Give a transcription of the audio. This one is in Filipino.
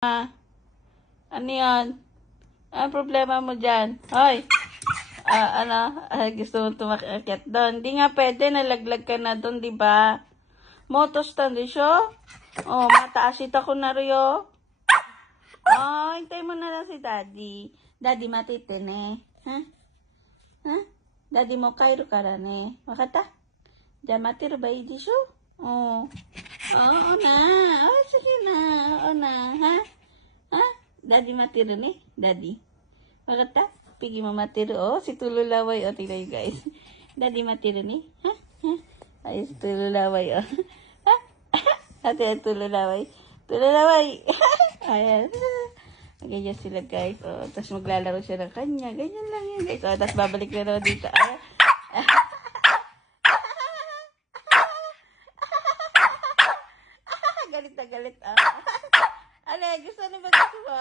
Ano yan? Ano problema mo dyan? Hoy! Gusto mo tumakyat doon? Di nga pwede, nalaglag ka na doon, di ba? Motos tandi siya? Oh, mataas ita ko na riyo. Oh, hintay mo na lang si Daddy. Daddy matitene. Ha? Ha? Daddy mo kairo kara ne. Makata? Diyan matir ba hindi siya? Oh. Oo na. Oh, sige na. Oo na. Ha? Ha? Daddy matiro ne? Daddy. Makata? Pigi mo matiro. Oh, si Tululaway. Oh, tingnan yung guys. Daddy matiro ne? Ha? Ha? Ay, si Tululaway. Oh. Ha? Ate, Tululaway. Tululaway. Ayan. Ganyan sila guys. Oh, tapos maglalaro siya ng kanya. Ganyan lang yan guys. Oh, tapos babalik na naman dito. Galit na galit. Ale, gusto na ba gusto mo?